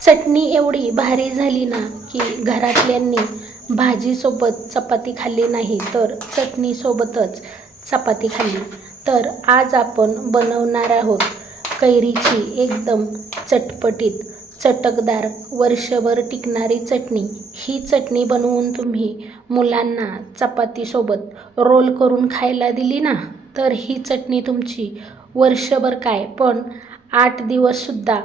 चटणी एवढी भारी झाली ना की घरातल्यांनी भाजीसोबत चपाती खाल्ली नाही तर चटणीसोबतच चपाती खाल्ली. तर आज आपण बनवणार आहोत कैरीची एकदम चटपटीत चटकदार वर्षभर टिकणारी चटणी. ही चटणी बनवून तुम्ही मुलांना चपातीसोबत रोल करून खायला दिली ना तर ही चटणी तुमची वर्षभर काय पण 8 दिवससुद्धा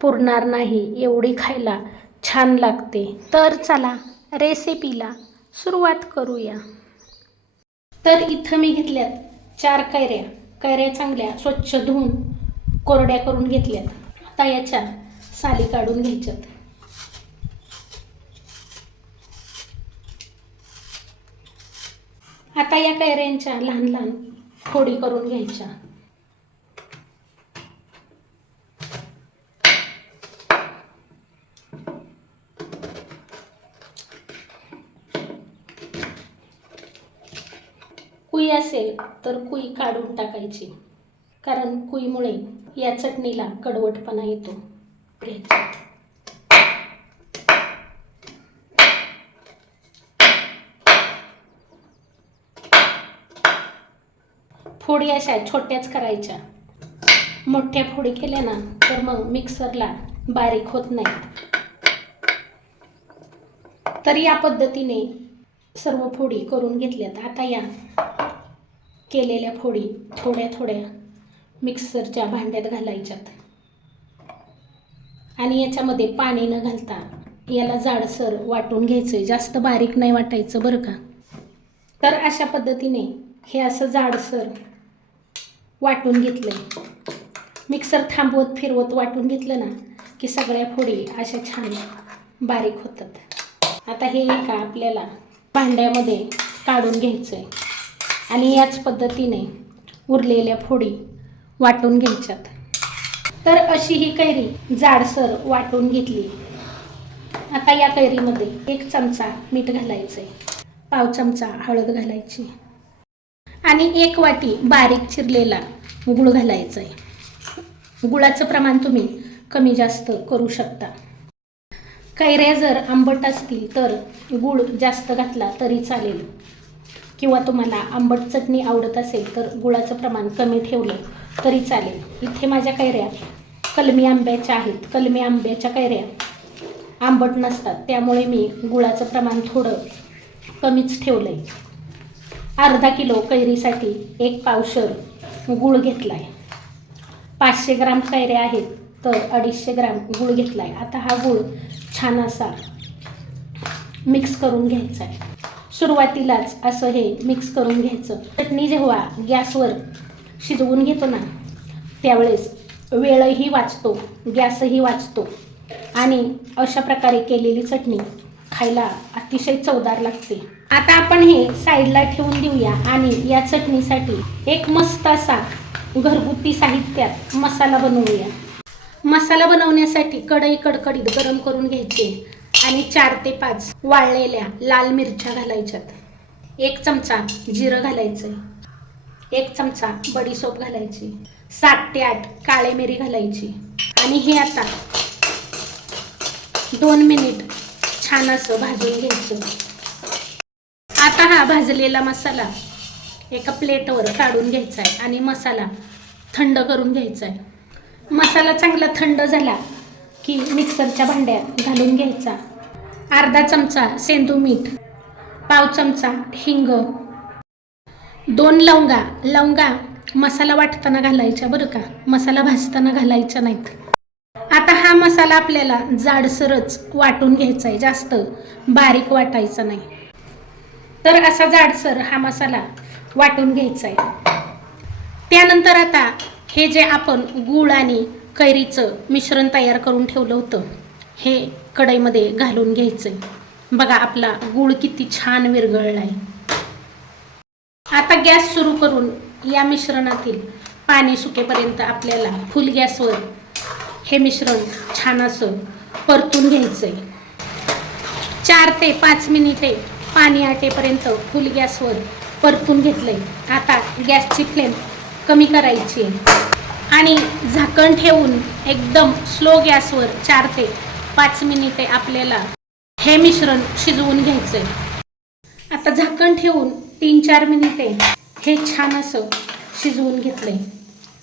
पुरणार नाही एवढी खायला छान लागते. तर चला रेसिपीला सुरुवात करूया. तर इथं मी घेतल्यात 4 कैऱ्या. कैऱ्या चांगल्या स्वच्छ धुवून कोरड्या करून घेतल्यात. आता याच्या साली काढून घ्यायच्यात. आता या कैऱ्यांच्या लहान लहान फोडी करून घ्यायच्या. कुई असेल तर कुई काढून टाकायची, कारण कुईमुळे या चटणीला कडवटपणा येतो. फोडी अशा छोट्याच करायच्या. मोठ्या फोडी केल्या ना तर मग मिक्सरला बारीक होत नाही. तर या पद्धतीने सर्व फोडी करून घेतल्यात. आता या केलेल्या फोडी थोड्या थोड्या मिक्सरच्या भांड्यात घालायच्यात आणि याच्यामध्ये पाणी न घालता याला जाडसर वाटून घ्यायचं. जास्त बारीक नाही वाटायचं बरं का. तर अशा पद्धतीने हे असं जाडसर वाटून घेतलंय. मिक्सर थांबवत फिरवत वाटून घेतलं ना की सगळ्या फोडी अशा छान बारीक होतात. आता हे एका आपल्याला भांड्यामध्ये काढून घ्यायचं आहे आणि याच पद्धतीने उरलेल्या फोडी वाटून घ्यायच्यात. तर अशी ही कैरी जाडसर वाटून घेतली. आता या कैरीमध्ये 1 चमचा मीठ घालायचं आहे, पाव चमचा हळद घालायची आणि 1 वाटी बारीक चिरलेला गूळ घालायचं आहे. गुळाचं प्रमाण तुम्ही कमी जास्त करू शकता. कैऱ्या जर आंबट असतील तर गूळ जास्त घातला तरी चालेल, किंवा तुम्हाला आंबट चटणी आवडत असेल तर गुळाचं प्रमाण कमी ठेवलं तरी चालेल. इथे माझ्या कैऱ्या कलमी आंब्याच्या आहेत. कलमी आंब्याच्या कैऱ्या आंबट नसतात, त्यामुळे मी गुळाचं प्रमाण थोडं कमीच ठेवलं आहे. अर्धा किलो कैरीसाठी 1 पावशर गूळ घेतला आहे. 500 ग्राम कैऱ्या आहेत तर 250 ग्राम गूळ घेतला आहे. आता हा गूळ छान असा मिक्स करून घ्यायचा आहे. सुरुवातीलाच असं हे मिक्स करून घ्यायचं. चटणी जेव्हा गॅसवर शिजवून घेतो ना त्यावेळेस वेळही वाचतो, गॅसही वाचतो आणि अशा प्रकारे केलेली चटणी खायला अतिशय चवदार लागते. आता आपण हे साईडला ठेवून देऊया आणि या चटणीसाठी एक मस्त असा घरगुती साहित्यात मसाला बनवूया. मसाला बनवण्यासाठी कढई कडकडीत गरम करून घ्यायची आणि 4 ते 5 वाळलेल्या लाल मिरच्या घालायच्यात. 1 चमचा जिरं घालायचं, 1 चमचा बडीशोप घालायची, 7 ते 8 काळे मिरी घालायची आणि हे आता 2 मिनिट छान असं भाजून घ्यायचं. आता हा भाजलेला मसाला एका प्लेटवर काढून घ्यायचा आहे आणि मसाला थंड करून घ्यायचा आहे. मसाला चांगला थंड झाला की मिक्सरच्या भांड्यात घालून घ्यायचा. अर्धा चमचा सेंधू मीठ, पाव चमचा हिंग, 2 लवंगा मसाला वाटताना घालायच्या बरं का, मसाला भाजताना घालायच्या नाहीत. आता हा मसाला आपल्याला जाडसरच वाटून घ्यायचा आहे, जास्त बारीक वाटायचा नाही. तर असा जाडसर हा मसाला वाटून घ्यायचा आहे. त्यानंतर आता हे जे आपण गूळ आणि कैरीचं मिश्रण तयार करून ठेवलं होतं हे कढईमध्ये घालून घ्यायचं आहे. बघा आपला गूळ किती छान विरघळला आहे. आता गॅस सुरू करून या मिश्रणातील पाणी सुकेपर्यंत आपल्याला फुल गॅसवर हे मिश्रण छान असं परतून घ्यायचं आहे. 4 ते 5 मिनिटे पाणी आटेपर्यंत फुल गॅसवर परतून घेतलं आहे. आता गॅसची फ्लेम कमी करायची आहे आणि झाकण ठेवून एकदम स्लो गॅसवर 4 ते 5 मिनिटे आपल्याला हे मिश्रण शिजवून घ्यायचंय. आता झाकण ठेवून 3-4 मिनिटे हे छान असं शिजवून घेतलंय.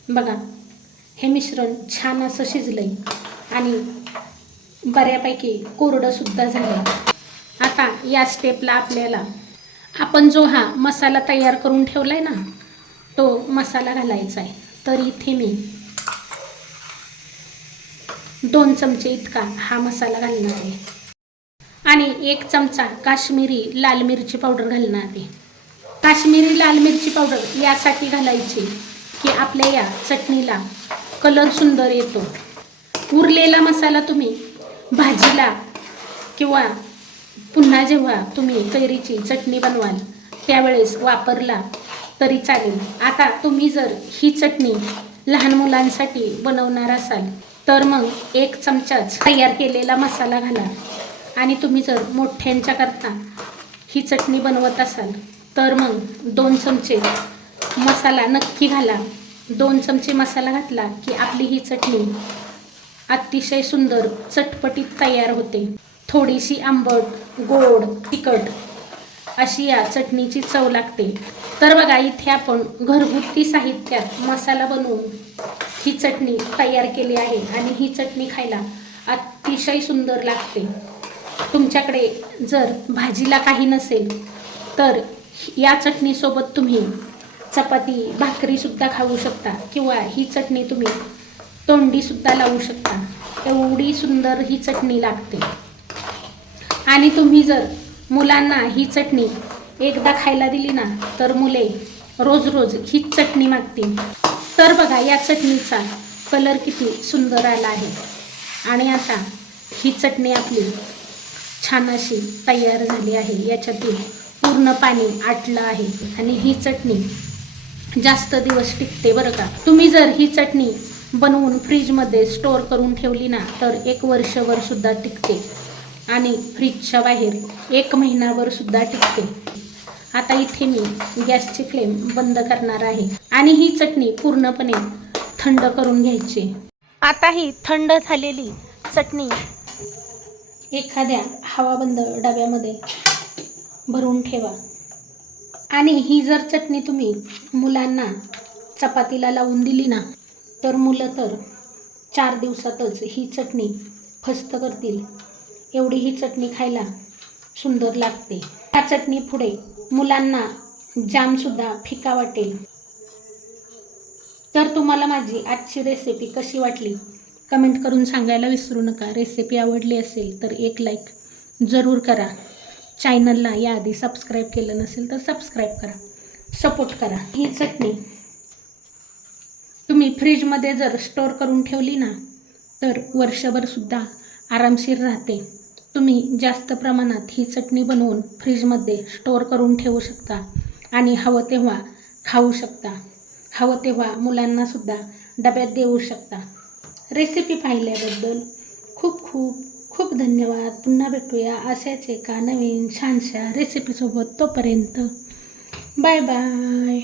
बघा हे मिश्रण छान असं शिजलंय आणि बऱ्यापैकी कोरडं सुद्धा झालं. आता या स्टेपला आपल्याला आपण जो हा मसाला तयार करून ठेवलाय ना तो मसाला घालायचा आहे. तर इथे मी 2 चमचे इतका हा मसाला घालणार आहे आणि 1 चमचा काश्मीरी लाल मिरची पावडर घालणार आहे. काश्मीरी लाल मिरची पावडर यासाठी घालायची की आपल्या या चटणीला कलर सुंदर येतो. उरलेला मसाला तुम्ही भाजीला किंवा पुन्हा जेव्हा तुम्ही कैरीची चटणी बनवाल त्यावेळेस वापरला तरी चालेल. आता तुम्ही जर ही चटणी लहान मुलांसाठी बनवणार असाल तर मग 1 चमचाच तयार केलेला मसाला घाला आणि तुम्ही जर मोठ्यांच्या करता ही चटणी बनवत असाल तर मग 2 चमचे मसाला नक्की घाला. 2 चमचे मसाला घातला की आपली ही चटणी अतिशय सुंदर चटपटीत तयार होते. थोडीशी आंबट, गोड, तिखट अशी या चटणीची चव लागते. तर बघा इथे आपण घरगुती साहित्यात मसाला बनवून ही चटणी तयार केली आहे आणि ही चटणी खायला अतिशय सुंदर लागते. तुमच्याकडे जर भाजीला काही नसेल तर या चटणीसोबत तुम्ही चपाती भाकरीसुद्धा खाऊ शकता किंवा ही चटणी तुम्ही तोंडीसुद्धा लावू शकता. एवढी सुंदर ही चटणी लागते. आणि तुम्ही जर मुलांना ही चटणी एकदा खायला दिली ना तर मुले रोज रोज हीच चटणी मागतील. तर बघा या चटणीचा कलर किती सुंदर आला आहे आणि आता ही चटणी आपली छान अशी तयार झाली आहे. याच्यातील पूर्ण पाणी आटलं आहे आणि ही चटणी जास्त दिवस टिकते बरं का. तुम्ही जर ही चटणी बनवून फ्रीजमध्ये स्टोअर करून ठेवली ना तर 1 वर्षभर सुद्धा टिकते आणि फ्रीजच्या बाहेर 1 महिनाभर सुद्धा टिकते. आता इथे मी गॅसची फ्लेम बंद करणार आहे आणि ही चटणी पूर्णपणे थंड करून घ्यायची. आता ही थंड झालेली चटणी एखाद्या हवाबंद डब्यामध्ये भरून ठेवा आणि ही जर चटणी तुम्ही मुलांना चपातीला लावून दिली ना तर मुलं तर 4 दिवसातच ही चटणी फस्त करतील. एवढी ही चटणी खायला सुंदर लागते. या चटणी पुढे मुलांना जामसुद्धा फिका वाटेल. तर तुम्हाला माझी आजची रेसिपी कशी वाटली कमेंट करून सांगायला विसरू नका. रेसिपी आवडली असेल तर एक लाईक जरूर करा. चॅनलला याआधी सबस्क्राईब केलं नसेल तर सबस्क्राईब करा, सपोर्ट करा. ही चटणी तुम्ही फ्रीजमध्ये जर स्टोअर करून ठेवली ना तर वर्षभरसुद्धा आरामशीर राहते. तुम्ही जास्त प्रमाणात ही चटणी बनवून फ्रीजमध्ये स्टोअर करून ठेवू शकता आणि हवं तेव्हा खाऊ शकता. हवं तेव्हा मुलांनासुद्धा डब्यात देऊ शकता. रेसिपी पाहिल्याबद्दल खूप खूप खूप धन्यवाद. पुन्हा भेटूया अशाच एका नवीन छानशा रेसिपीसोबत. तोपर्यंत बाय बाय.